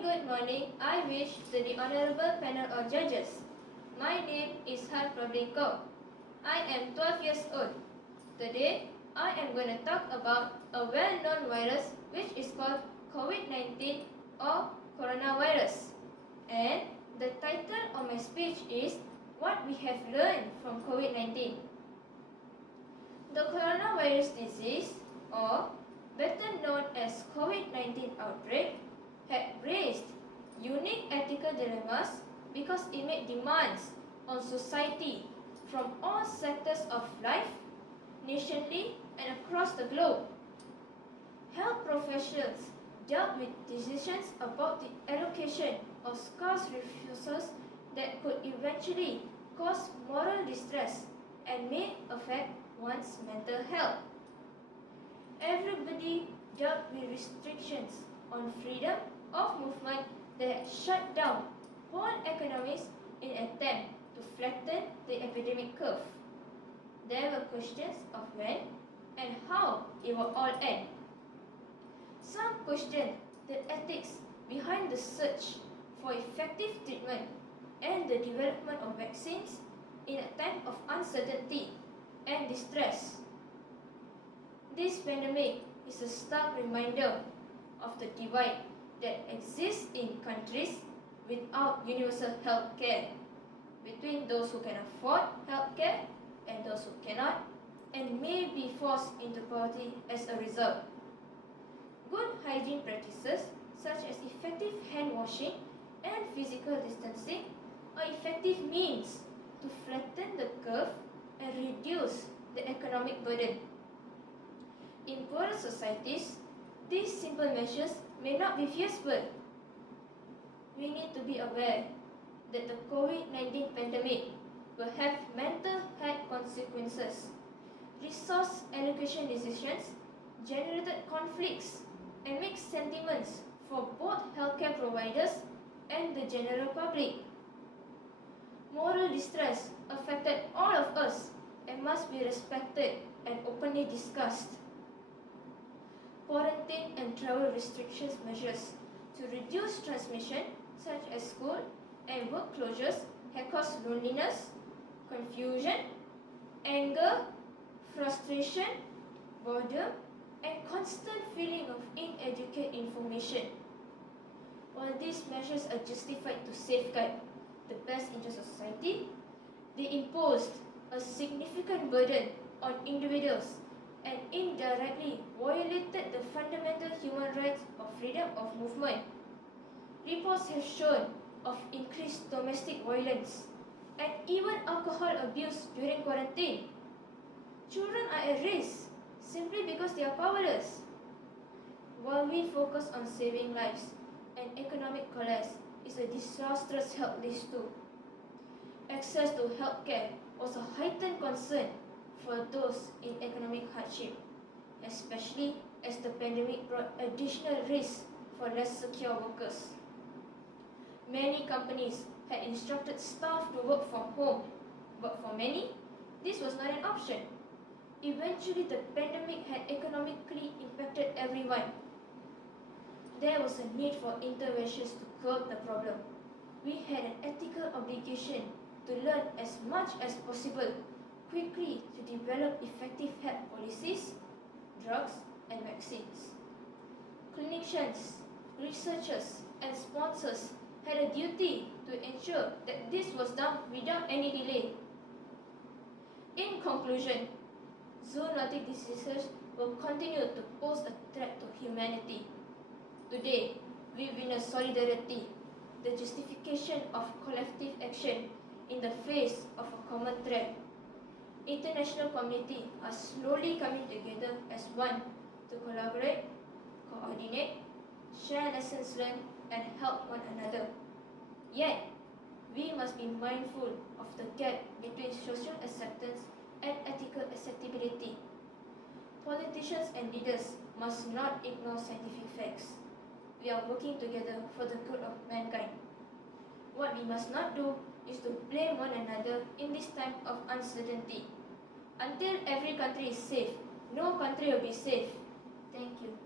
good morning. I wish to the honorable panel of judges. My name is Harprabhleen Kaur. I am 12 years old. Today, I am going to talk about a well-known virus which is called COVID-19 or coronavirus. And the title of my speech is What We Have Learned from COVID-19. The coronavirus disease, or better known as COVID-19 outbreak, had raised unique ethical dilemmas because it made demands on society from all sectors of life, nationally and across the globe. Health professionals dealt with decisions about the allocation of scarce resources that could eventually cause moral distress and may affect one's mental health. Everybody dealt with restrictions on freedom of movement that shut down whole economies in an attempt to flatten the epidemic curve. There were questions of when and how it will all end. Some questioned the ethics behind the search for effective treatment and the development of vaccines in a time of uncertainty and distress. This pandemic is a stark reminder of the divide that exists in countries without universal health care, between those who can afford health care and those who cannot, and may be forced into poverty as a result. Good hygiene practices such as effective hand washing and physical distancing are effective means to flatten the curve and reduce the economic burden. In poorer societies, these simple measures may not be feasible. We need to be aware that the COVID-19 pandemic will have mental health consequences. Resource allocation decisions generated conflicts and mixed sentiments for both healthcare providers and the general public. Moral distress affected all of us and must be respected and openly discussed. Quarantine and travel restrictions measures to reduce transmission, such as school and work closures, have caused loneliness, confusion, anger, frustration, boredom, and constant feeling of inadequate information. While these measures are justified to safeguard the best interest of society, they imposed a significant burden on individuals and indirectly violated the fundamental human rights of freedom of movement. Reports have shown of increased domestic violence and even alcohol abuse during quarantine. Children are at risk simply because they are powerless. While we focus on saving lives, an economic collapse is a disastrous health risk too. Access to healthcare was a heightened concern for those in economic hardship, especially as the pandemic brought additional risks for less secure workers. Many companies had instructed staff to work from home, but for many, this was not an option. Eventually, the pandemic had economically impacted everyone. There was a need for interventions to curb the problem. We had an ethical obligation to learn as much as possible quickly to develop effective health policies, drugs, and vaccines. Clinicians, researchers, and sponsors had a duty to ensure that this was done without any delay. In conclusion, zoonotic diseases will continue to pose a threat to humanity. Today, we witness solidarity, the justification of collective action in the face of a common threat. International community are slowly coming together as one to collaborate, coordinate, share lessons learned, and help one another. Yet, we must be mindful of the gap between social acceptance and ethical acceptability. Politicians and leaders must not ignore scientific facts. We are working together for the good of mankind. What we must not do is to blame one another in this time of uncertainty. Until every country is safe, no country will be safe. Thank you.